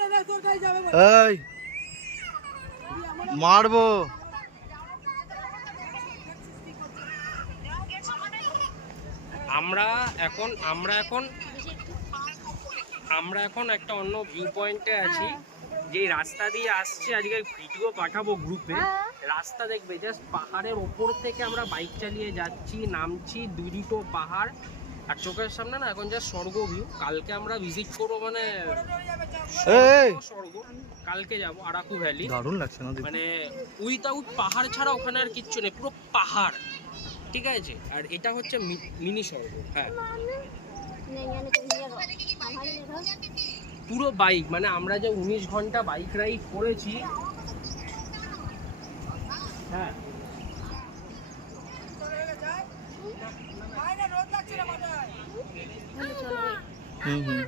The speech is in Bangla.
এই মারবো। আমরা এখন একটা অন্য ভিউ পয়েন্টে আছি, যে রাস্তা দিয়ে আসছে, আজকে ভিডিও পাঠাবো গ্রুপে। রাস্তা দেখবে জাস্ট পাহাড়ের ওপর থেকে আমরা বাইক চালিয়ে যাচ্ছি, নামছি, দুটো পাহাড় আর চোখের সামনে না এখন যা স্বর্গ ভিউ। কালকে আমরা ভিজিট করবো, মানে স্বর্গ। কালকে যাবো আরাকু ভ্যালি। দারুণ লাগছে না মানে উইথাউট পাহাড় ছাড়া ওখানে আর কিচ্ছু নেই, পুরো পাহাড়, ঠিক আছে। আর এটা হচ্ছে মিনি স্বর্গ। হ্যাঁ, পুরো বাইক, মানে আমরা যে 19 ঘন্টা বাইক রাইড করেছি। হ্যাঁ, হুম হুম